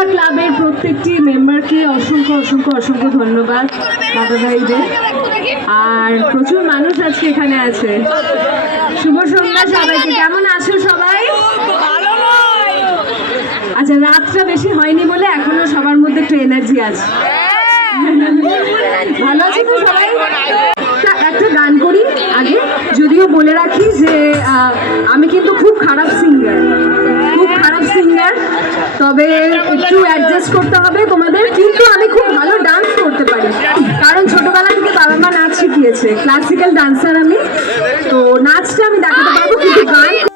আমরা ক্লাবের প্রত্যেকটি মেম্বারকে অসংখ্য অসংখ্য অসংখ্য ধন্যবাদ দাদা ভাইদের। আর প্রচুর মানুষ আজকে এখানে আছে। শুভ সন্ধ্যা সবাইকে। কেমন আছো সবাই? আচ্ছা রাতটা বেশি হয়নি বলে এখনও সবার মধ্যে একটু এনার্জি আছে। ভালো আছো তো সবাই? একটা- গান করি আগে, যদিও বলে রাখি যে আমি কিন্তু খুব খারাপ সিঙ্গার খুব খারাপ সিঙ্গার তবে একটু অ্যাডজাস্ট করতে হবে তোমাদের। কিন্তু আমি খুব ভালো ডান্স করতে পারি। কারণ ছোটবেলা থেকে বাবা মা নাচ শিখিয়েছে। ক্লাসিক্যাল ডান্সার আমি। তো নাচটা আমি দেখাতে পারব, কিন্তু গান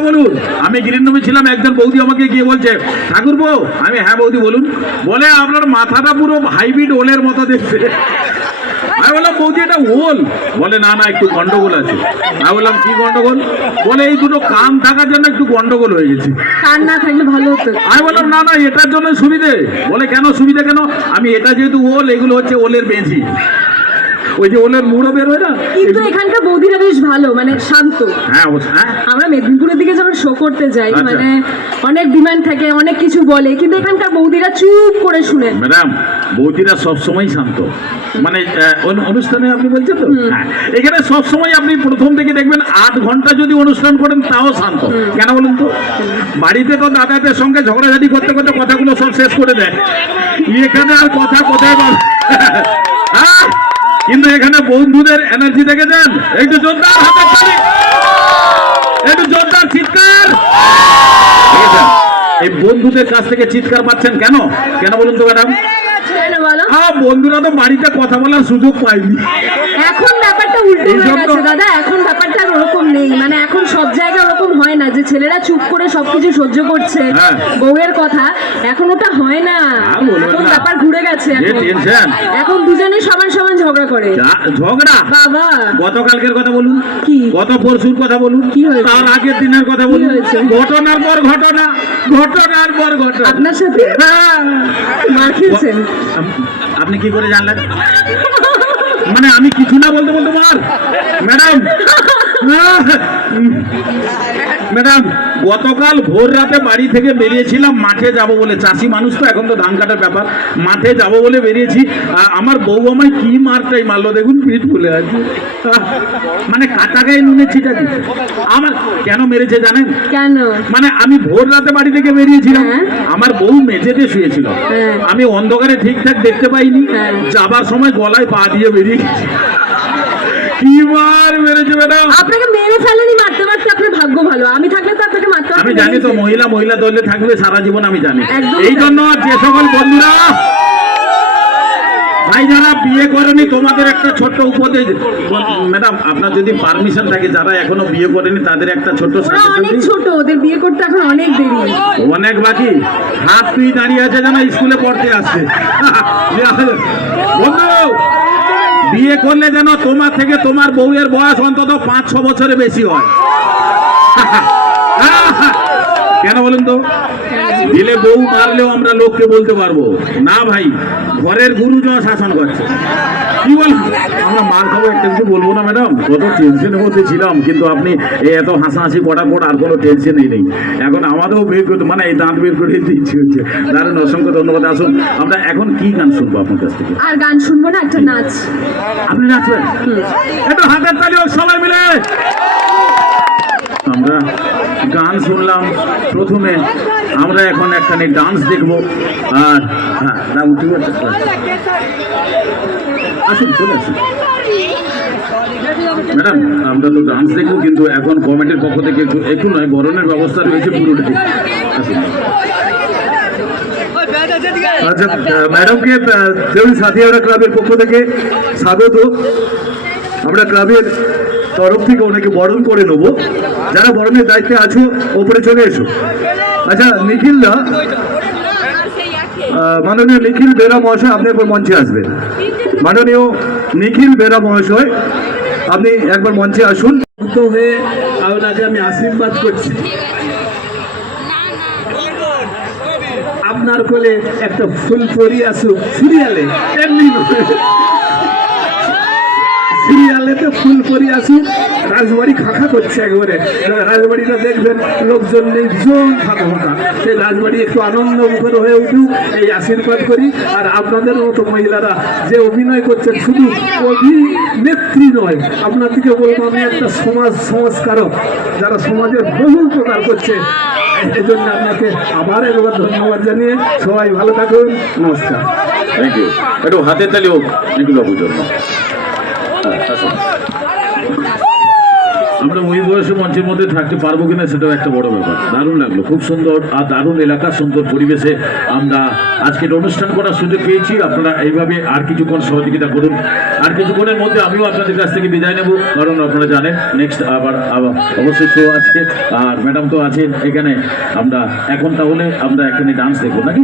বলুন আমি গ্রিন রুমে ছিলাম একজন বৌদি আমাকে গিয়ে বলছে ঠাকুর বউ আমি হ্যাঁ বৌদি বলুন। বলে আপনার মাথাটা পুরো হাইব্রিড ওলের মতো দেখতে। আমি বললাম বৌদি এটা ওল? বলে না না একটু গন্ডগোল আছে। আমি বললাম কি গন্ডগোল? বলে এই দুটো কান থাকার জন্য একটু গন্ডগোল হয়ে গেছে। কান না থাকলে ভালো হতো। আমি বললাম না না এটার জন্য সুবিধে। বলে কেন সুবিধা? কেন? আমি এটা যেহেতু ওল এগুলো হচ্ছে ওলের বেঁচি ওই যে ওলের মুড়ো বের হয় না? কিন্তু এখানকার বৌদিরা বেশ ভালো মানে শান্ত। হ্যাঁ হ্যাঁ। আমরা মেদিনীপুরের দিকে যখন শো করতে যাই আচ্ছা। মানে অনেক ডিমান্ড থাকে অনেক কিছু বলে কিন্তু এখানকার বৌদিরা চুপ করে শুনে। ম্যাডাম বৌদিরা সবসময় শান্ত। মানে অনুষ্ঠানে আপনি বলছেন তো? হ্যাঁ এখানে সবসময় আপনি প্রথম থেকে দেখবেন আট ঘণ্টা যদি অনুষ্ঠান করেন তাও শান্ত। কেন বলুন তো? বাড়িতে তো দাদাদের সঙ্গে ঝগড়াঝাটি করতে করতে কথাগুলো সব শেষ করে দেয়। এখানে আর কথা কোথায় হ্যাঁ কিন্তু এখানে বন্ধুদের এনার্জি দেখেছেন একটু জোরদার হাতে একটু জোরদার চিৎকার। এই বন্ধুদের কাছ থেকে চিৎকার পাচ্ছেন কেন? কেন বলুন তো ম্যাডাম? আ, বন্ধুরা তো বাড়িতে কথা বলার সুযোগ পাইনি এখন ব্যাপারটা উল্টো হয়ে গেছে দাদা। এখন ব্যাপারটা ওরকম নেই। মানে এখন সব জায়গায় হয় যে ছেলেরা চুপ করে সবকিছু সহ্য করছে। হ্যাঁ। বউয়ের কথা এখন ওটা হয় না। এখন ব্যাপার ঘুরে গেছে এখন। দুজনে সমান সমান ঝগড়া করে। ঝগড়া? বাবা। গতকালকের কথা বলুন কি? গত পরশুর কথা বলুন কি হয়েছে? তার আগের দিনের কথা বলুন? ঘটনার পর ঘটনা ঘটনার পর ঘটনা। আপনার সাথে? হ্যাঁ। মার খেয়েছেন? আপনি কি করে জানলেন? মানে আমি কিছু না বলতে বলতে মার। ম্যাডাম। ম্যাডাম গতকাল ভোর রাতে বাড়ি থেকে বেরিয়েছিলাম মাঠে যাব বলে। চাষি মানুষ তো এখন তো ধান কাটার ব্যাপার মাঠে যাব বলে বেরিয়েছি। আমার বউ আমায় কি মারটাই মারলো দেখুন পিঠ ফুলে আছে। মানে কাটা গায়ে নুনে ছিটা দিচ্ছে আমার কেন মেরেছে জানেন? কেন? মানে আমি ভোর রাতে বাড়ি থেকে বেরিয়েছিলাম হ্যাঁ। আমার বউ মেঝেতে শুয়েছিল। হ্যাঁ। আমি অন্ধকারে ঠিকঠাক দেখতে পাইনি হ্যাঁ। যাবার সময় গলায় পা দিয়ে বেরিয়ে গেছি। কি মার মেরেছে ম্যাডাম? আপনাকে মেরে ফেলেনি আপনার ভাগ্য ভালো। আমি থাকলে তো আপনাকে মারতে আমি জানি তো মহিলা মহিলা দলে থাকবে সারা জীবন আমি জানি। এই জন্য যে সকল বন্ধুরা ভাই যারা বিয়ে করেনি তোমাদের একটা ছোট্ট উপদেশ। ম্যাডাম আপনার যদি পারমিশন থাকে যারা এখনও বিয়ে করেনি তাদের একটা ছোট্ট অনেক ছোট ওদের বিয়ে করতে এখন অনেক দেরি। অনেক বাকি। হাত তুই দাঁড়িয়ে আছে যেন স্কুলে পড়তে আসছে। বন্ধু বিয়ে করলে যেন তোমার থেকে তোমার বউয়ের বয়স অন্তত পাঁচ ছ বছরে বেশি হয়। কেন বলুন তো? দিলে বউ মারলেও আমরা লোককে বলতে পারব। না ভাই ঘরের গুরুজন শাসন করছে। কি বল আমরা মার খাব একটা কিছু বলব না ম্যাডাম কত টেনশনের মধ্যে ছিলাম কিন্তু আপনি এত হাসাহাসি করার পর আর কোনো টেনশনই নেই। এখন আমাদেরও বের করতে মানে এই দাঁত বের করে দিতে ইচ্ছে হচ্ছে। দারুণ অসংখ্য ধন্যবাদ। আসুন আমরা এখন কি গান শুনব আপনার কাছ থেকে? আর গান শুনব না একটা নাচ। আপনি নাচবেন? একটু হাতের তালি সবাই মিলে। আমরা গান শুনলাম প্রথমে। আমরা এখন একখানি ডান্স দেখব। আর হ্যাঁ না, উঠে। আসুন, চলে আসুন। ম্যাডাম, আমরা তো ডান্স দেখব, কিন্তু এখন কমিটির পক্ষ থেকে একটু একটু নয়, বরণের ব্যবস্থা রয়েছে পুরোটাই আসুন। আচ্ছা ম্যাডামকে দেউলি সাথিয়ারা ক্লাবের পক্ষ থেকে স্বাগত। আমরা ক্লাবের তরফ থেকে ওনাকে বরণ করে নেব। যারা বরণের দায়িত্বে আছো, ওপরে চলে এসো। আচ্ছা নিখিল দা মাননীয় নিখিল বেরা মহাশয় আপনি একবার মঞ্চে আসবেন মাননীয় নিখিল বেরা মহাশয়, আপনি একবার মঞ্চে আসুন। হয়ে আপনাকে আমি আশীর্বাদ করছি। আপনার কোলে একটা ফুল পরি আসুক সিরিয়ালে এমনি। সিরিয়ালেতে ফুল পরি আসুক রাজবাড়ি খাখা করছে একবারে। রাজবাড়িটা দেখবেন, লোকজন নেই, ভীষণ ফাঁকা ফাঁকা সেই রাজবাড়ি একটু আনন্দ মুখর হয়ে উঠুক, এই আশীর্বাদ করি। আর আপনাদের মতো মহিলারা যে অভিনয় করছেন, শুধু অভিনেত্রী নয় আপনার দিকে বলব, আমি একটা সমাজ সংস্কারক, যারা সমাজের বহু উপকার করছে। এই জন্য আপনাকে আবার একবার ধন্যবাদ জানিয়ে সবাই ভালো থাকুন। নমস্কার। থ্যাংক ইউ একটু হাতের তালি হোক নিখিল বাবুর জন্য হ্যাঁ, আসুন। আমরা ওই বয়সে মঞ্চের মধ্যে থাকতে পারব কিনা সেটাও একটা বড় ব্যাপার। দারুণ লাগল খুব সুন্দর আর দারুণ এলাকা সুন্দর পরিবেশে আমরা আজকের অনুষ্ঠান করার সুযোগ পেয়েছি। আপনারা এইভাবে আর কিছুক্ষণ সহযোগিতা করুন। আর কিছুক্ষণের মধ্যে আমিও আপনাদের কাছ থেকে বিদায় নেব। কারণ আপনারা জানেন নেক্সট আবার অবশ্যই শো আছে আর ম্যাডাম তো আছেন এখানে। আমরা এখন তাহলে আমরা এখানে ডান্স দেখব নাকি?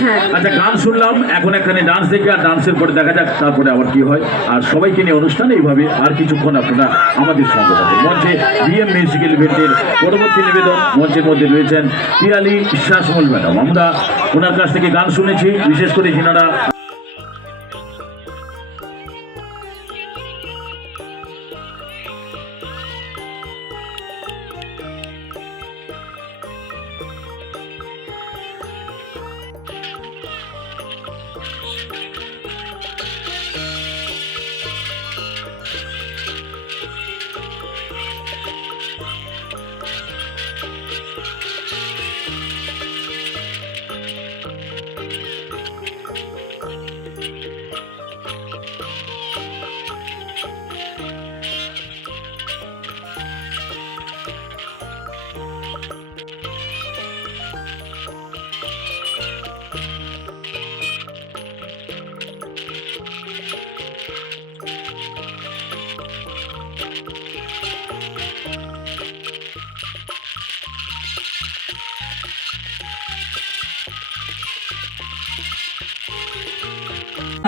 হ্যাঁ। আচ্ছা গান শুনলাম এখন এখানে ডান্স দেখি আর ডান্সের পরে দেখা যাক তারপরে আবার কি হয়। আর সবাইকে নিয়ে অনুষ্ঠান এইভাবে। আর কিছুক্ষণ আপনারা আমাদের সঙ্গে মঞ্চে বিএম মিউজিক্যাল ইভেন্টের পরবর্তী নিবেদন মঞ্চের মধ্যে রয়েছেন পিরালি শাসমল ম্যাডাম। আমরা ওনার কাছ থেকে গান শুনেছি, বিশেষ করে যিনারা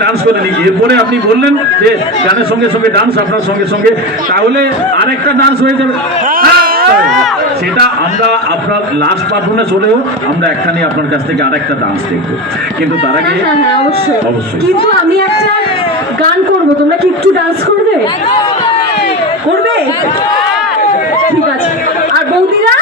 ডান্স করে নি এরপরে আপনি বললেন যে গানের সঙ্গে সঙ্গে ডান্স আপনার সঙ্গে সঙ্গে। তাহলে আরেকটা ডান্স হয়ে যাবে। সেটা আমরা আপনার লাস্ট পারফরমেন্স চলেও আমরা একখানি আপনার কাছ থেকে আরেকটা ডান্স দেখব। কিন্তু তার আগে হ্যাঁ হ্যাঁ অবশ্যই। অবশ্যই। কিন্তু আমি একটা গান করব। তোমরা কি একটু ডান্স করবে? করবে? ঠিক আছে। আর বৌদিরা?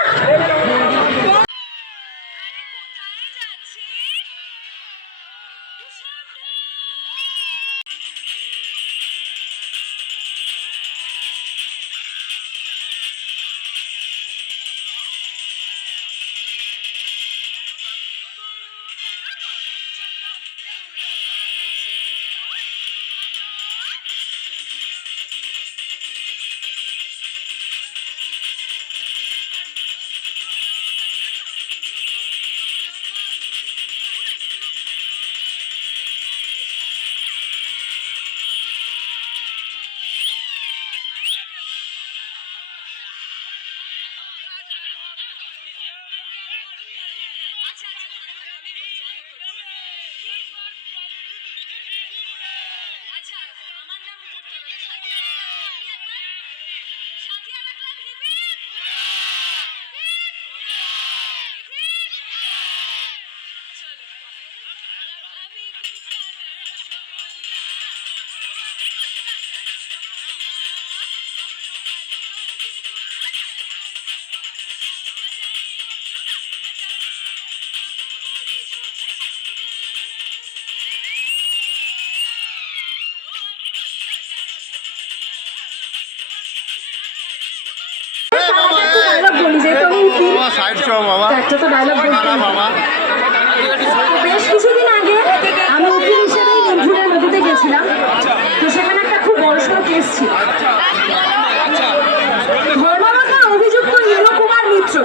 শো বাবা একটা তো ডায়লগ বাবা বেশ কিছুদিন আগে আমি উকিল হিসেবে নদীতে গেছিলাম। তো সেখানে একটা খুব বড়সড় কেস ছিল ধর্মরত্না অভিযুক্ত ইন্দ্রকুমার মিত্র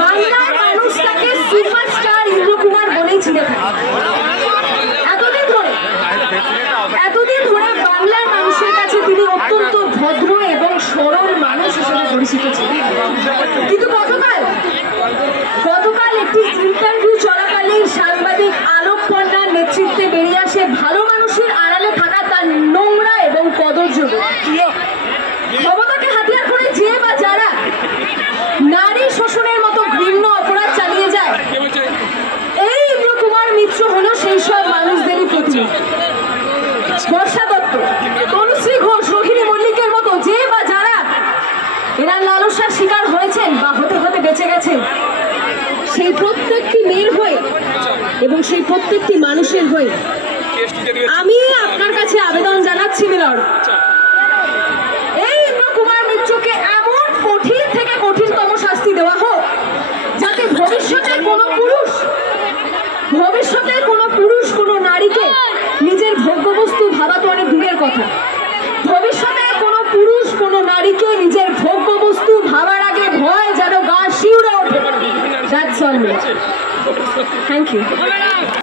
বাংলার মানুষ তাকে সুপারস্টার ইন্দ্রকুমার বলেই চিনে থাকে এতদিন ধরে এতদিন ধরে বাংলার মানুষের কাছে তিনি অত্যন্ত ভদ্র এবং সরল মানুষ হিসেবে পরিচিত ছিলেন কিন্তু গতকাল গতকাল একটি ইন্টারভিউ চলাকালীন সাংবাদিক আলোক পণ্ডার নেতৃত্বে বেরিয়ে আসে ভালো মানুষের আড়ালে থাকা তার নোংরা এবং কদর্য রূপ। ক্ষমতাকে হাতিয়ার করে যে বা যারা নারী শোষণের মতো ঘৃণ্য অপরাধ চালিয়ে যায় এই ইন্দ্রকুমার মিত্র হলো সেই সব মানুষদেরই প্রতিনিধি বর্ষা দত্ত তনুশ্রী ঘোষ রোহিণী মল্লিকের মতো যে বা যারা এরা শিকার হয়েছেন বা হতে হতে বেঁচে গেছেন, সেই প্রত্যেকটি মেয়ের হয়ে এবং সেই প্রত্যেকটি মানুষের হয়ে আমি আপনার কাছে আবেদন জানাচ্ছি মিলর এই ইন্দ্রকুমার মিত্রকে এমন কঠিন থেকে কঠিনতম শাস্তি দেওয়া হোক যাতে ভবিষ্যতে কোনো পুরুষ ভবিষ্যতে কোনো পুরুষ, কোনো নারীকে নিজের ভোগ্যবস্তু Thank you.